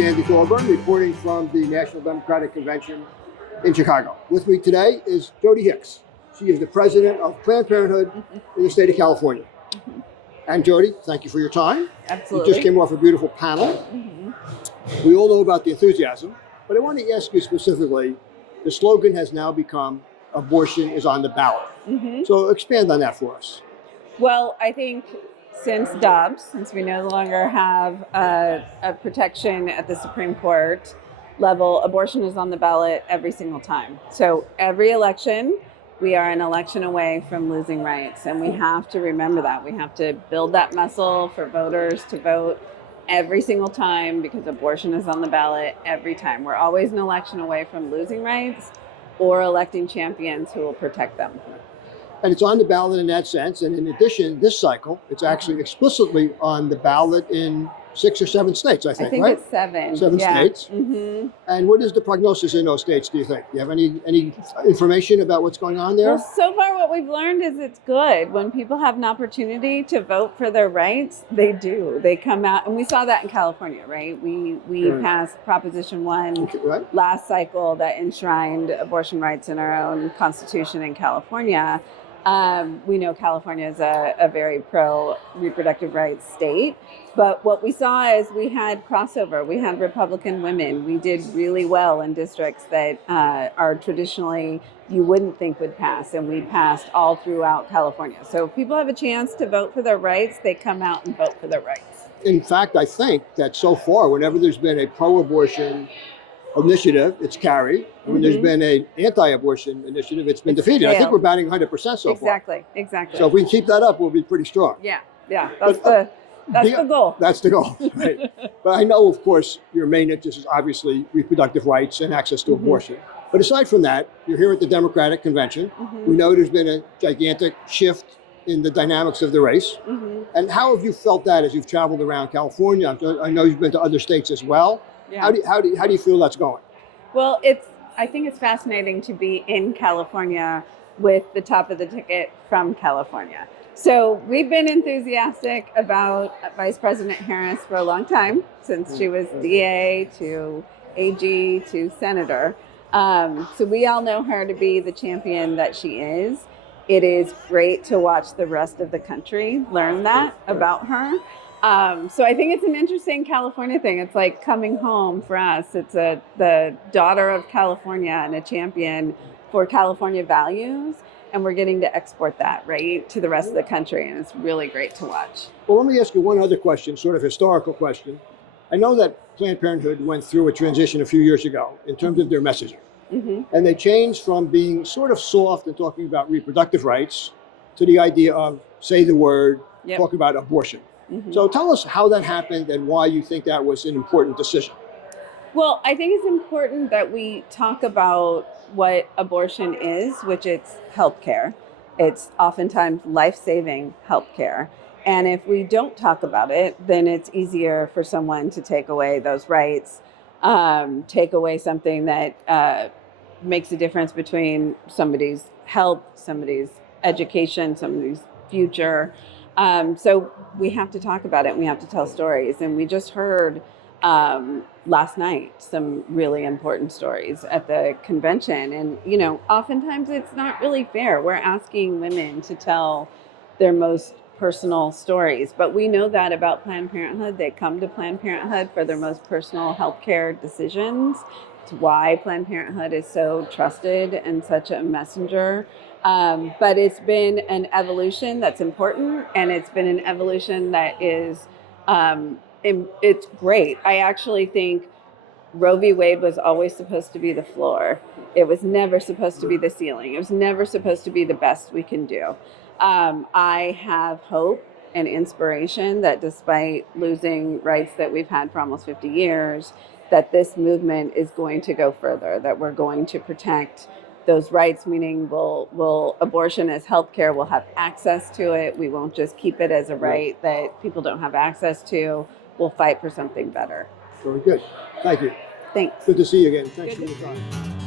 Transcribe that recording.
is Andy Thorburn reporting from the National Democratic Convention in Chicago. With me today is Jody Hicks. She is the president of Planned Parenthood in the state of California. And Jody, thank you for your time. Absolutely. You just came off a beautiful panel. We all know about the enthusiasm, but I want to ask you specifically, the slogan has now become abortion is on the ballot. So expand on that for us. Well, I think since Dobbs, since we no longer have a protection at the Supreme Court level, abortion is on the ballot every single time. So every election, we are an election away from losing rights. And we have to remember that. We have to build that muscle for voters to vote every single time, because abortion is on the ballot every time. We're always an election away from losing rights or electing champions who will protect them. And it's on the ballot in that sense. And in addition, this cycle, it's actually explicitly on the ballot in 6 or 7 states, I think, right? It's 7. 7 states. And what is the prognosis in those states, do you think? Do you have any information about what's going on there? Well, so far what we've learned is it's good. When people have an opportunity to vote for their rights, they do. They come out, and we saw that in California, right? We passed Proposition 1 last cycle that enshrined abortion rights in our own constitution in California. We know California is a very pro-reproductive rights state, but what we saw is we had crossover. We had Republican women. We did really well in districts that are traditionally you wouldn't think would pass, and we passed all throughout California. So if people have a chance to vote for their rights, they come out and vote for their rights. In fact, I think that so far, whenever there's been a pro-abortion initiative, it's carried. When there's been an anti-abortion initiative, it's been defeated. I think we're batting 100% so far. Exactly. So if we can keep that up, we'll be pretty strong. Yeah. That's the goal. That's the goal, right? But I know, of course, your main interest is obviously reproductive rights and access to abortion. But aside from that, you're here at the Democratic Convention. We know there's been a gigantic shift in the dynamics of the race. And how have you felt that as you've traveled around California? I know you've been to other states as well. Yeah. How do you feel that's going? Well, I think it's fascinating to be in California with the top of the ticket from California. So we've been enthusiastic about Vice President Harris for a long time, since she was DA to AG to Senator. So we all know her to be the champion that she is. It is great to watch the rest of the country learn that about her. So I think it's an interesting California thing. It's like coming home for us. It's the daughter of California and a champion for California values. And we're getting to export that, right, to the rest of the country. And it's really great to watch. Well, let me ask you one other question, sort of historical question. I know that Planned Parenthood went through a transition a few years ago in terms of their messaging. And they changed from being sort of soft and talking about reproductive rights to the idea of say the word, talk about abortion. So tell us how that happened and why you think that was an important decision. Well, I think it's important that we talk about what abortion is, which it's healthcare. It's oftentimes life-saving healthcare. And if we don't talk about it, then it's easier for someone to take away those rights, take away something that makes a difference between somebody's health, somebody's education, somebody's future. So we have to talk about it, and we have to tell stories. And we just heard last night some really important stories at the convention. And, you know, oftentimes it's not really fair. We're asking women to tell their most personal stories. But we know that about Planned Parenthood. They come to Planned Parenthood for their most personal healthcare decisions. It's why Planned Parenthood is so trusted and such a messenger. But it's been an evolution that's important, and it's been an evolution that is, it's great. I actually think Roe v. Wade was always supposed to be the floor. It was never supposed to be the ceiling. It was never supposed to be the best we can do. I have hope and inspiration that despite losing rights that we've had for almost 50 years, that this movement is going to go further, that we're going to protect those rights, meaning we'll abortion as healthcare, we'll have access to it. We won't just keep it as a right that people don't have access to. We'll fight for something better. Very good. Thank you. Thanks. Good to see you again. Thanks for your time.